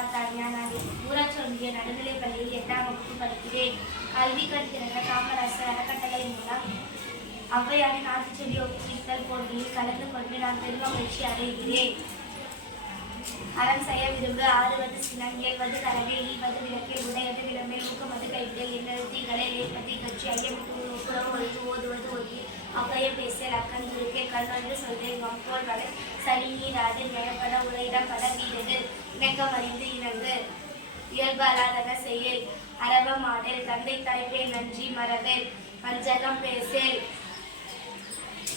R Tania நான் ஊராட்சி நடுநிலைப் பள்ளியில் எட்டாம் வகுப்பு படிக்கிறேன். கல்வி கற்கிற காமராசர் அறக்கட்டளை மூலம் ஔவையாரின் நாட்டுச்செடி ஒப்புவித்தல் போட்டியில் கலந்து கொண்டு நான் பெருமகிழ்ச்சி அடைகிறேன். அறம் செய்ய விரும்பு ஆறுவது சினம் ஏழ்வது கரவே ஈவது விளக்கை உடையது விளம்பை ஊக்கமது கைவிடல் என்னெழுத்திகளை ஏற்பத்தி கட்சி ஐயமிட்டு ஒப்புரவு ஒழுது ஓதுவது ஒலி அவ்வைய பேசல் அக்கன் இருக்கே கல்வன்று சொல்றேன் வம்போல் வலை சளி நீராது மெனப்பட உரையிடப்பட வீரது இணக்கம் அறிந்து இணங்கு இயல்பு அலாதன செயல் அரவமாடல் தந்தை தாய்ப்பே நன்றி மரபேல் வஞ்சகம் பேசேல்.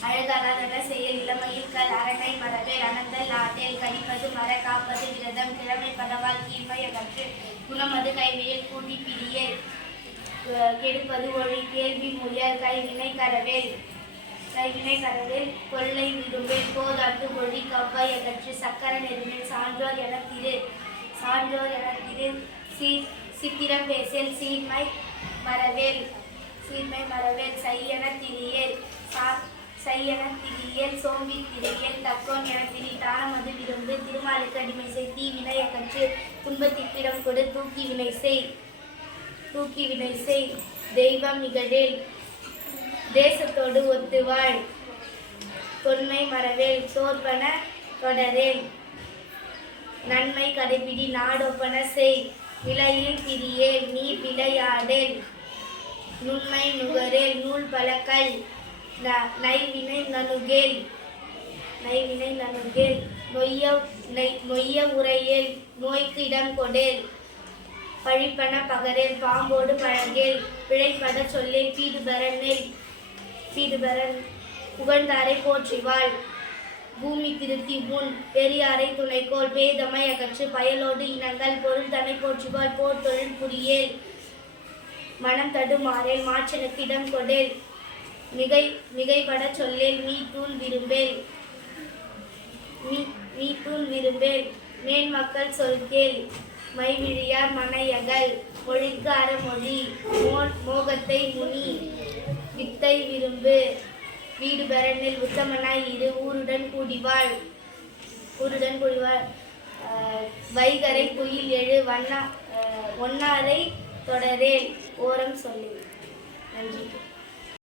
அழகலாதன செயல் இளமையில் கல் அரணை மரபேல் அனந்த ஆட்டேல் கழிப்பது மர காப்பது விரதம் கிழமை பதவால் கீழ்மை அகற்று. குணமது கைவியல் கூட்டி பிரியல் கெடுப்பது ஒளி கேள்வி முயல் கைவினை கரவேல். கைவினை கரவேல் கொள்ளை விரும்பில் போதாட்டு ஒளி கவ்வாய் அகற்று சக்கர நெருமில் சான்றோர் என திரு சான்றோர் என திரு சீ சித்திரம் பேசல் சீர்மை மரவேல் சீர்மை மரவேல் சையன திரியேல். சா சையன திரியேல் சோம்பி திரியேல் தக்கோன் என திரி தானமது விரும்பு திருமாலுக்கு அடிமை செய் தீவினை அகற்று துன்பத்திற்கிடம் கொடு தூக்கி வினை செய். தூக்கி வினை செய். தெய்வம் நிகழேல். தேசத்தோடு ஒத்து வாழ் தொன்மை மறவேல் சோர்பன தொடரேன் நன்மை கடைபிடி நாடொப்பன செய். விலையில் திரியேல் நீ விளையாடேல். நுண்மை நுகரேல் நூல் பலக்கல் ந- நைவினை நனுகேல் நைவினை நனுகேல் நொய்ய நெய் நொய்ய உரையேல். நோய்க்கு இடம் கொடேல். பழிப்பன பகரேல் பாம்போடு பழகேல். பிழைப்பட சொல்லேல் பீடுபரனேல் பீடுபரன் புகழ்ந்தாரை போற்றிவாள் பூமி திருத்தி முன் பெரியாரை துணைக்கோள். பேதமை அகற்று பயலோடு இனங்கள் பொருள் தனை போற்றுவாள் போர் தொழில் புரியேல். மனம் தடுமாறேல் மாற்றனுக்கிடம் கொடேல் மிகை மிகைப்பட சொல்லேல். மீ தூள் விரும்பேல். மீ மீ தூள் விரும்பேல். மேன்மக்கள் சொல்கேல். மைவிழியார் மனையகல். மொழிக்கு அறமொழி மோ மோகத்தை முனி வித்தை விரும்பு. வீடு பெறனில் உத்தமனாய் இரு ஊருடன் கூடிவாள். ஊருடன் கூடிவாள். வைகரை குயில் எழு வண்ணா ஒன்னாரை தொடரேல் ஓரம் சொல்லி. நன்றி.